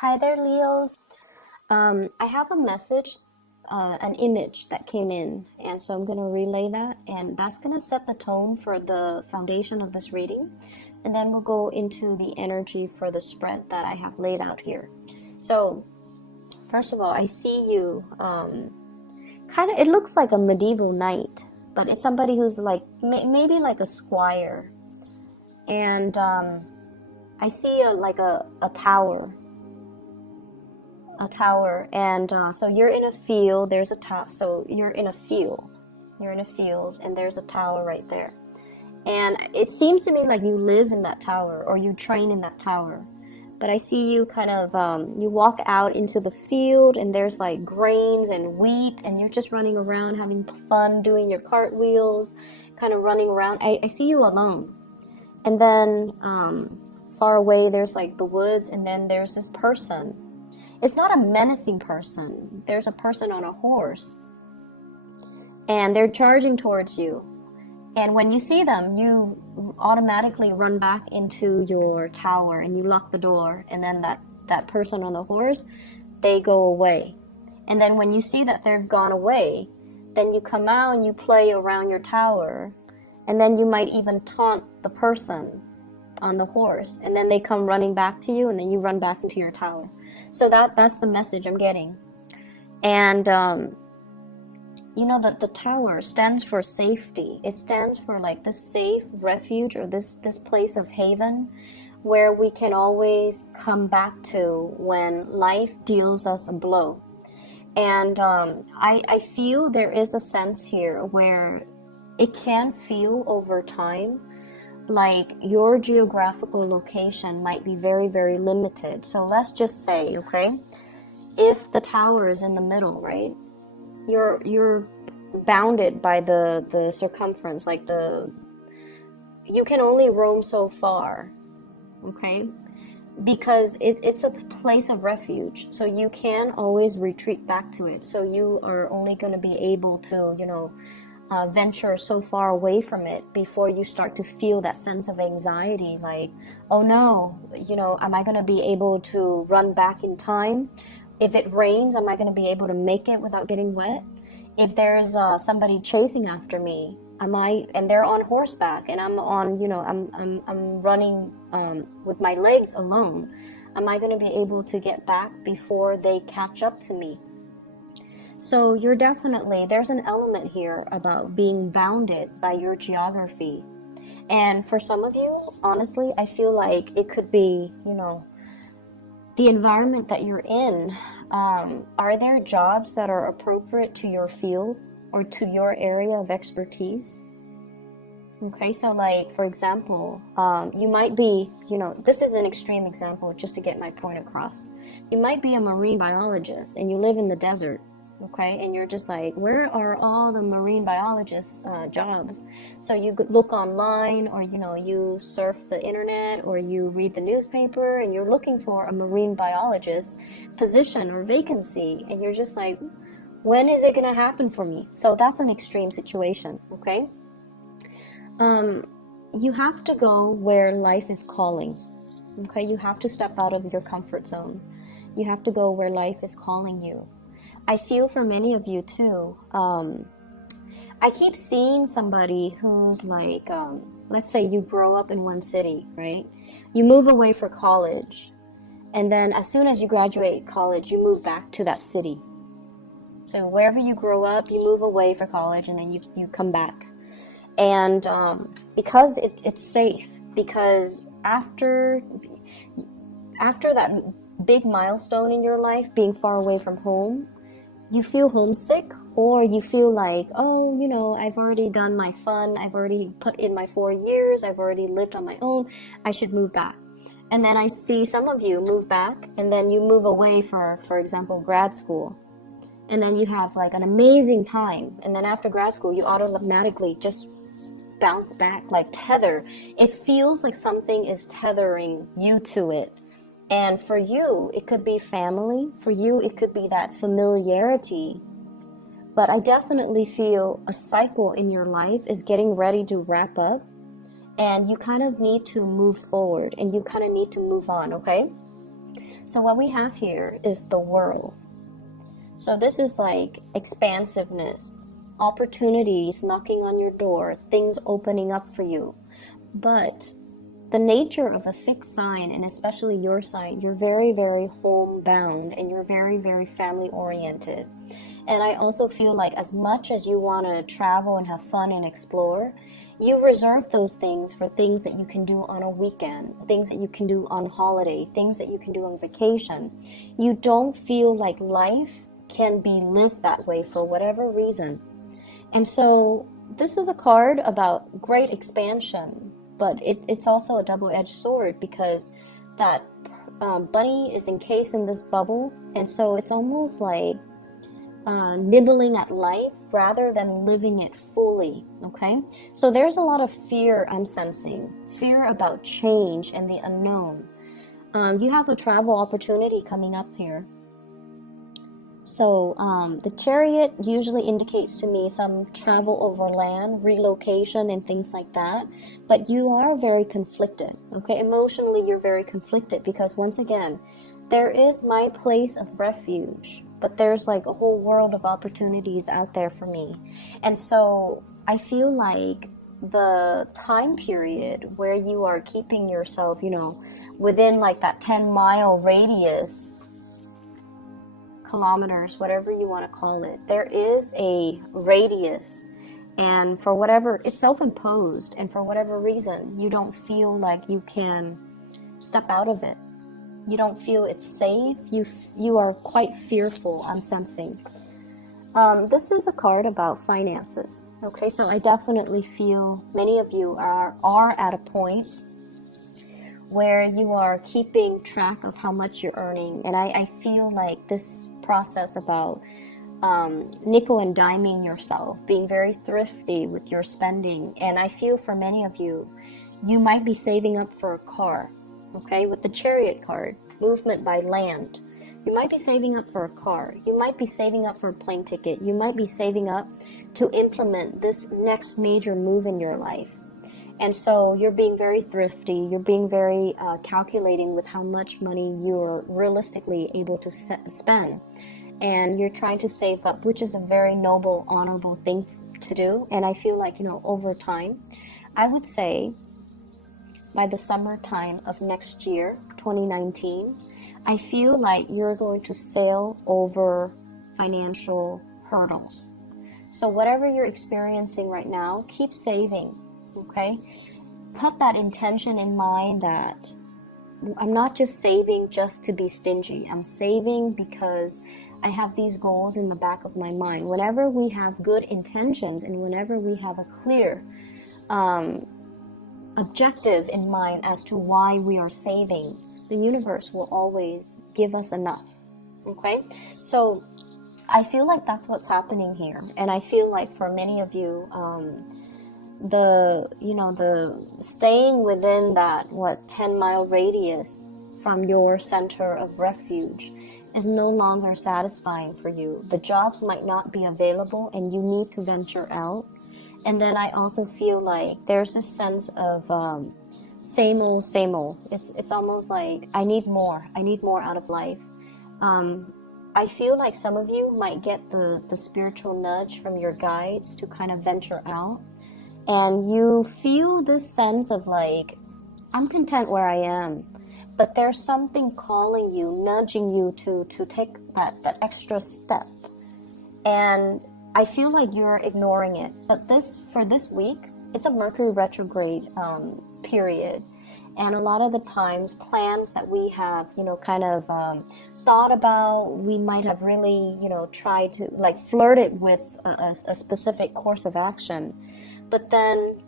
Hi there, Leos. I have a message, an image that came in, and so I'm going to relay that, and that's going to set the tone for the foundation of this reading, and then we'll go into the energy for the spread that I have laid out here. So, first of all, I see you, kind of, it looks like a medieval knight, but it's somebody who's like, maybe like a squire, and I see a tower. And so you're in a field, there's a tower, so you're in a field, and there's a tower right there, and it seems to me like you live in that tower or you train in that tower, but I see you kind of you walk out into the field and there's like grains and wheat and you're just running around having fun doing your cartwheels, kind of running around. I see you alone, and then far away there's like the woods, and then there's this person. It's not a menacing person. There's a person on a horse, and they're charging towards you. And when you see them, you automatically run back into your tower and you lock the door. And then that person on the horse, they go away. And then when you see that they've gone away, then you come out and you play around your tower. And then you might even taunt the person on the horse, and then they come running back to you, and then you run back into your tower. So that's the message I'm getting. And you know that the tower stands for safety. It stands for like this safe refuge, or this place of haven where we can always come back to when life deals us a blow. And I feel there is a sense here where it can feel over time like your geographical location might be very, very limited. So let's just say, okay, if the tower is in the middle, right, you're bounded by the circumference, like you can only roam so far, okay, because it's a place of refuge, so you can always retreat back to it. So you are only going to be able to, venture so far away from it before you start to feel that sense of anxiety, like, oh no, am I going to be able to run back in time? If it rains, am I going to be able to make it without getting wet? If there's somebody chasing after me, and they're on horseback and I'm on, I'm running with my legs alone, am I going to be able to get back before they catch up to me? So there's an element here about being bounded by your geography. And for some of you, honestly, I feel like it could be, the environment that you're in. Are there jobs that are appropriate to your field or to your area of expertise? Okay, so like, for example, you might be, this is an extreme example just to get my point across. You might be a marine biologist and you live in the desert. Okay, and you're just like, where are all the marine biologists jobs? So you look online, or you surf the internet, or you read the newspaper, and you're looking for a marine biologist position or vacancy, and you're just like, when is it going to happen for me? So that's an extreme situation. Okay, you have to go where life is calling. Okay, you have to step out of your comfort zone. You have to go where life is calling you. I feel for many of you too, I keep seeing somebody who's like, let's say you grow up in one city, right? You move away for college, and then as soon as you graduate college, you move back to that city. So wherever you grow up, you move away for college, and then you come back. And because it's safe, because after that big milestone in your life, being far away from home, you feel homesick, or you feel like, oh, I've already done my fun, I've already put in my 4 years, I've already lived on my own, I should move back. And then I see some of you move back, and then you move away for example, grad school. And then you have like an amazing time, and then after grad school, you automatically just bounce back, like tether. It feels like something is tethering you to it. And for you, it could be family. For you, it could be that familiarity. But I definitely feel a cycle in your life is getting ready to wrap up. And you kind of need to move forward. And you kind of need to move on, okay? So what we have here is the World. So this is like expansiveness, opportunities knocking on your door, things opening up for you. But the nature of a fixed sign, and especially your sign, you're very, very homebound, and you're very, very family oriented. And I also feel like as much as you want to travel and have fun and explore, you reserve those things for things that you can do on a weekend, things that you can do on holiday, things that you can do on vacation. You don't feel like life can be lived that way for whatever reason. And so this is a card about great expansion, but it's also a double-edged sword, because that bunny is encased in this bubble, and so it's almost like nibbling at life rather than living it fully. Okay, so there's a lot of fear I'm sensing, fear about change and the unknown. You have a travel opportunity coming up here. So the Chariot usually indicates to me some travel over land, relocation, and things like that. But you are very conflicted, okay? Emotionally, you're very conflicted, because once again, there is my place of refuge, but there's like a whole world of opportunities out there for me. And so I feel like the time period where you are keeping yourself, within like that 10-mile radius, kilometers, whatever you want to call it, there is a radius, and for whatever, it's self-imposed, and for whatever reason you don't feel like you can step out of it. You don't feel it's safe. You are quite fearful, I'm sensing. This is a card about finances. Okay, so I definitely feel many of you are at a point where you are keeping track of how much you're earning. And I feel like this process about nickel and diming yourself, being very thrifty with your spending. And I feel for many of you, you might be saving up for a car, okay? With the Chariot card, movement by land. You might be saving up for a car. You might be saving up for a plane ticket. You might be saving up to implement this next major move in your life. And so you're being very thrifty. You're being very calculating with how much money you're realistically able to spend. And you're trying to save up, which is a very noble, honorable thing to do. And I feel like, over time, I would say by the summertime of next year, 2019, I feel like you're going to sail over financial hurdles. So whatever you're experiencing right now, keep saving, okay? Put that intention in mind that I'm not just saving just to be stingy. I'm saving because I have these goals in the back of my mind. Whenever we have good intentions and whenever we have a clear objective in mind as to why we are saving, the universe will always give us enough. Okay, so I feel like that's what's happening here, and I feel like for many of you, the staying within that 10-mile radius from your center of refuge is no longer satisfying for you. The jobs might not be available, and you need to venture out. And then I also feel like there's this sense of same old, same old. It's almost like I need more out of life. I feel like some of you might get the spiritual nudge from your guides to kind of venture out, and you feel this sense of like, I'm content where I am, but there's something calling you, nudging you to take that extra step, and I feel like you're ignoring it. But for this week, it's a Mercury retrograde period. And a lot of the times, plans that we have, kind of thought about, we might have really, tried to like flirt it with a specific course of action. But then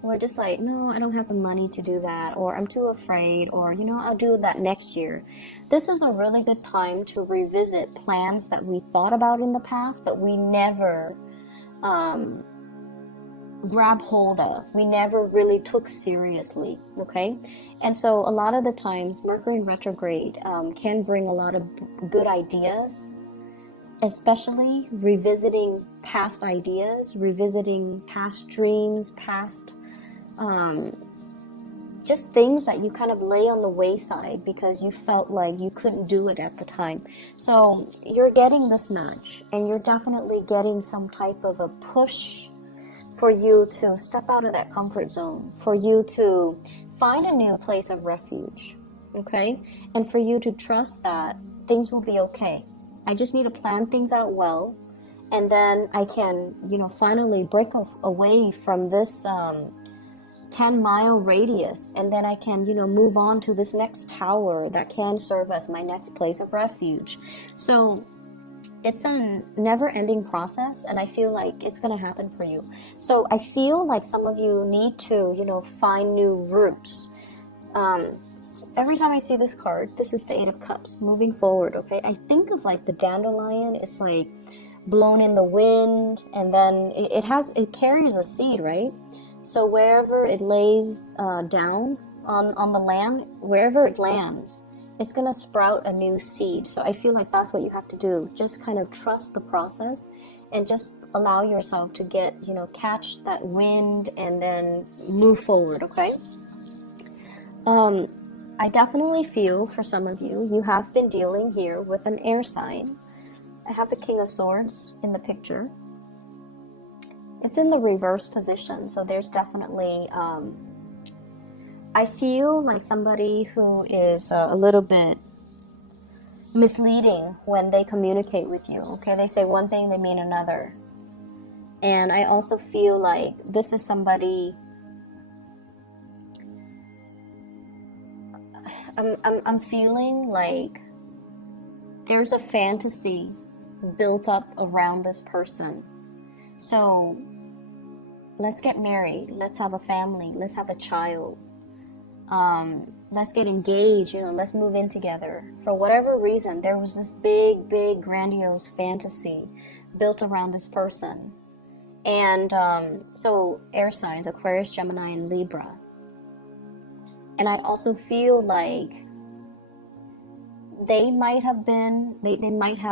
we're just like, no, I don't have the money to do that, or I'm too afraid, or, I'll do that next year. This is a really good time to revisit plans that we thought about in the past, but we never grab hold of. We never really took seriously, okay? And so a lot of the times, Mercury in retrograde can bring a lot of good ideas, especially revisiting past ideas, revisiting past dreams, past just things that you kind of lay on the wayside because you felt like you couldn't do it at the time. So you're getting this match, and you're definitely getting some type of a push for you to step out of that comfort zone, for you to find a new place of refuge, okay? And for you to trust that things will be okay. I just need to plan things out well, and then I can, finally break away from this 10-mile radius, and then I can, move on to this next tower that can serve as my next place of refuge. So it's a never-ending process, and I feel like it's going to happen for you. So I feel like some of you need to, find new routes. Every time I see this card, this is the Eight of Cups, moving forward, okay? I think of like the dandelion. It's like blown in the wind, and then it carries a seed, right? So wherever it lays down on the land, wherever it lands, it's going to sprout a new seed. So I feel like that's what you have to do. Just kind of trust the process and just allow yourself to get, catch that wind and then move forward, okay? I definitely feel for some of you, you have been dealing here with an air sign. I have the King of Swords in the picture. It's in the reverse position, so there's definitely, I feel like somebody who is a little bit misleading when they communicate with you, okay? They say one thing, they mean another. And I also feel like this is somebody, I'm feeling like there's a fantasy built up around this person. So let's get married, let's have a family, let's have a child, let's get engaged, let's move in together. For whatever reason, there was this big grandiose fantasy built around this person. And so air signs, Aquarius, Gemini, and Libra. And I also feel like they might have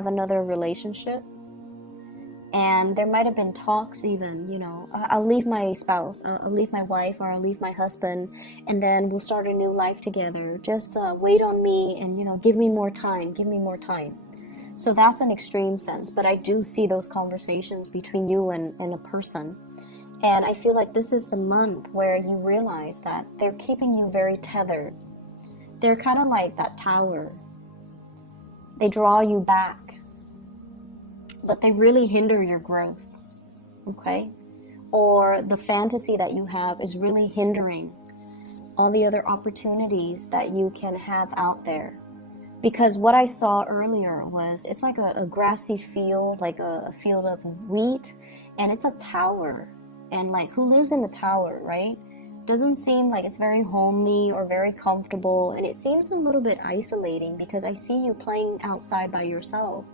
another relationship, and there might have been talks even, I'll leave my spouse, I'll leave my wife, or I'll leave my husband, and then we'll start a new life together. Just wait on me and, give me more time. So that's an extreme sense, but I do see those conversations between you and a person. And I feel like this is the month where you realize that they're keeping you very tethered. They're kind of like that tower. They draw you back, but they really hinder your growth, okay? Or the fantasy that you have is really hindering all the other opportunities that you can have out there. Because what I saw earlier was, it's like a grassy field, like a field of wheat, and it's a tower. And like, who lives in the tower, right? Doesn't seem like it's very homely or very comfortable, and it seems a little bit isolating because I see you playing outside by yourself.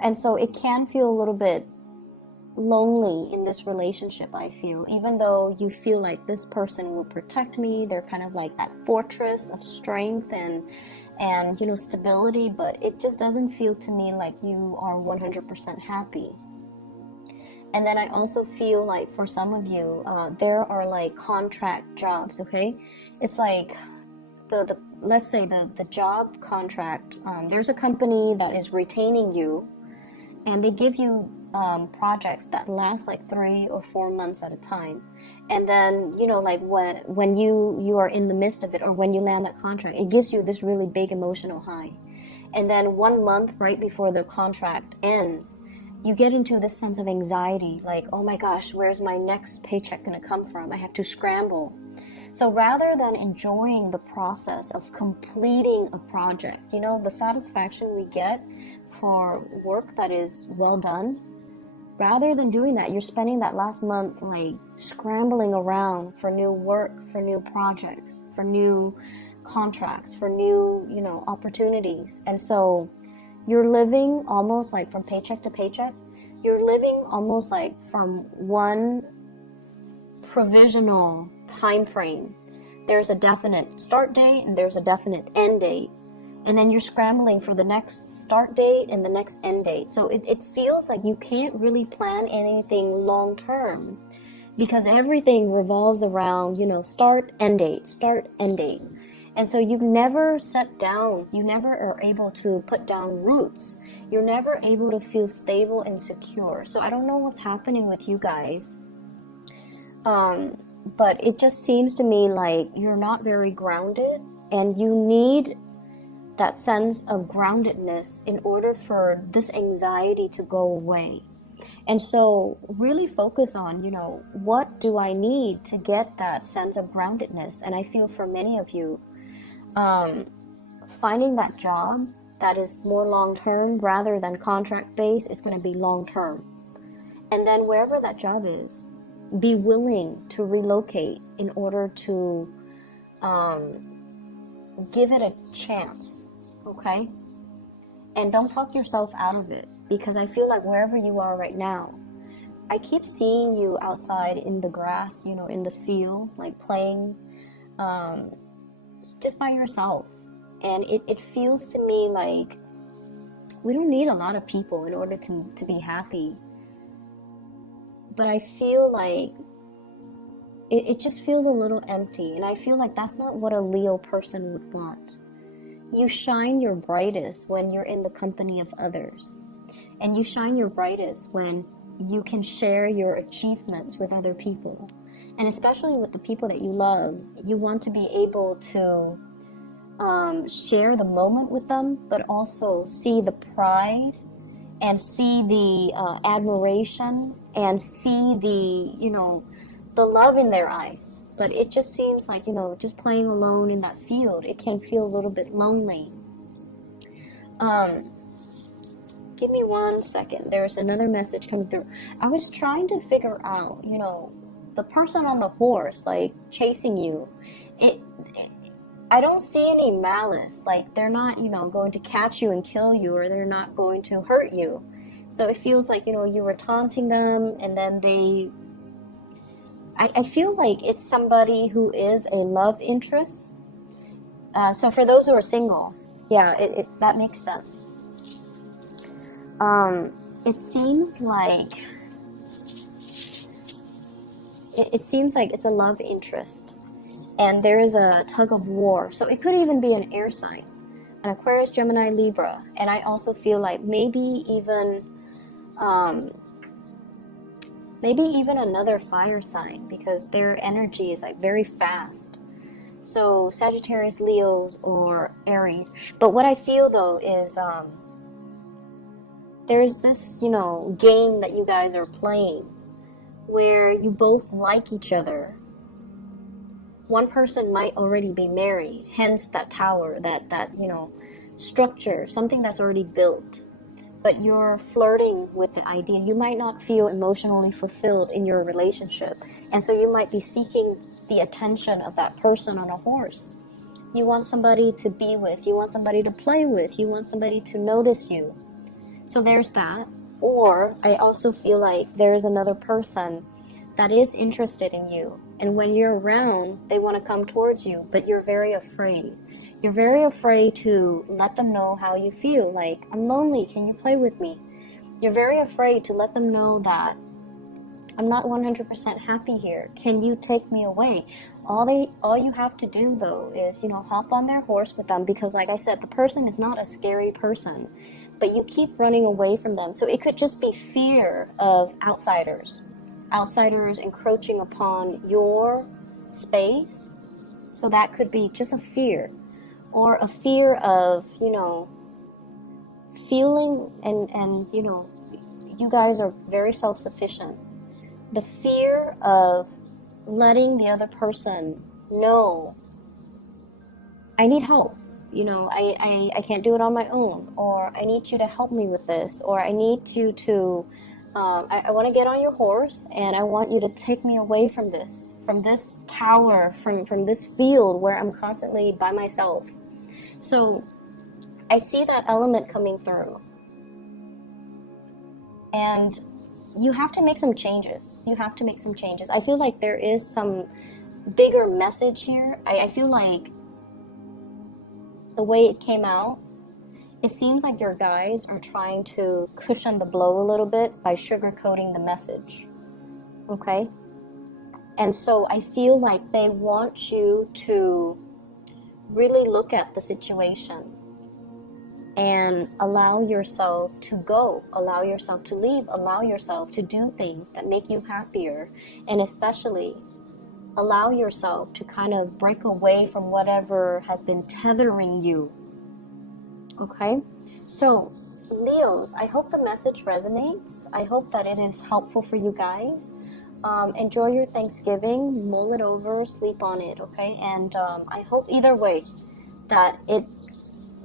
And so it can feel a little bit lonely in this relationship, I feel, even though you feel like this person will protect me. They're kind of like that fortress of strength and stability, but it just doesn't feel to me like you are 100% happy. And then I also feel like for some of you, there are like contract jobs, okay? It's like let's say the job contract, there's a company that is retaining you, and they give you projects that last like 3 or 4 months at a time. And then, like when you are in the midst of it, or when you land that contract, it gives you this really big emotional high. And then 1 month right before the contract ends, you get into this sense of anxiety, like, oh my gosh, where's my next paycheck going to come from? I have to scramble. So rather than enjoying the process of completing a project, the satisfaction we get for work that is well done, rather than doing that, you're spending that last month like scrambling around for new work, for new projects, for new contracts, for new, opportunities. And so you're living almost like from paycheck to paycheck. You're living almost like from one provisional time frame. There's a definite start date and there's a definite end date. And then you're scrambling for the next start date and the next end date. So it feels like you can't really plan anything long term. because everything revolves around, you know, start, end date, start, end date. And so you never set down, you never are able to put down roots. You're never able to feel stable and secure. So I don't know what's happening with you guys. But it just seems to me like you're not very grounded, and you need that sense of groundedness in order for this anxiety to go away. And so really focus on, you know, what do I need to get that sense of groundedness? And I feel for many of you, finding that job that is more long-term rather than contract-based is going to be long-term. And then wherever that job is, be willing to relocate in order to give it a chance, okay? And don't talk yourself out of it, because I feel like wherever you are right now, I keep seeing you outside in the grass, you know, in the field, like playing just by yourself. And it feels to me like we don't need a lot of people in order to be happy. But I feel like it just feels a little empty. And I feel like that's not what a Leo person would want. You shine your brightest when you're in the company of others. And you shine your brightest when you can share your achievements with other people. And especially with the people that you love, you want to be able to share the moment with them, but also see the pride and see the admiration and see the, you know, the love in their eyes. But it just seems like, you know, just playing alone in that field, it can feel a little bit lonely. Give me 1 second. There's another message coming through. I was trying to figure out, you know, the person on the horse, like, chasing you. I don't see any malice. Like, they're not, you know, going to catch you and kill you, or they're not going to hurt you. So it feels like, you know, you were taunting them, and then I feel like it's somebody who is a love interest. So for those who are single, yeah, that makes sense. It seems like it's a love interest, and there is a tug of war. So it could even be an air sign, an Aquarius, Gemini, Libra, and I also feel like maybe even another fire sign, because their energy is like very fast. So Sagittarius, Leos, or Aries. But what I feel though is there's this, you know, game that you guys are playing where you both like each other. One person might already be married, hence that tower, that you know, structure, something that's already built. But you're flirting with the idea. You might not feel emotionally fulfilled in your relationship, and so you might be seeking the attention of that person on a horse. You want somebody to be with, you want somebody to play with, you want somebody to notice you. So there's that. Or I also feel like there's another person that is interested in you, and when you're around, they want to come towards you, but you're very afraid. You're very afraid to let them know how you feel. Like, I'm lonely, can you play with me? You're very afraid to let them know that I'm not 100% happy here. Can you take me away? All you have to do though is, you know, hop on their horse with them, because like I said, the person is not a scary person, but you keep running away from them. So it could just be fear of outsiders encroaching upon your space. So that could be just a fear, or a fear of, you know, feeling, and you know, you guys are very self-sufficient. The fear of letting the other person know, I need help, you know, I can't do it on my own, or I need you to help me with this, or I need you to I want to get on your horse, and I want you to take me away from this tower, from this field where I'm constantly by myself. So I see that element coming through, and you have to make some changes. I feel like there is some bigger message here. I feel like the way it came out, it seems like your guides are trying to cushion the blow a little bit by sugarcoating the message. Okay? And so I feel like they want you to really look at the situation and allow yourself to go, allow yourself to leave, allow yourself to do things that make you happier, and especially allow yourself to kind of break away from whatever has been tethering you. Okay? So, Leos, I hope the message resonates. I hope that it is helpful for you guys. Enjoy your Thanksgiving, mull it over, sleep on it, okay? And I hope either way that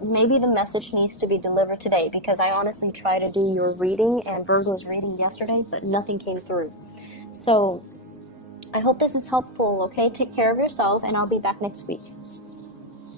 maybe the message needs to be delivered today, because I honestly tried to do your reading and Virgo's reading yesterday, but nothing came through. So I hope this is helpful, okay? Take care of yourself, and I'll be back next week.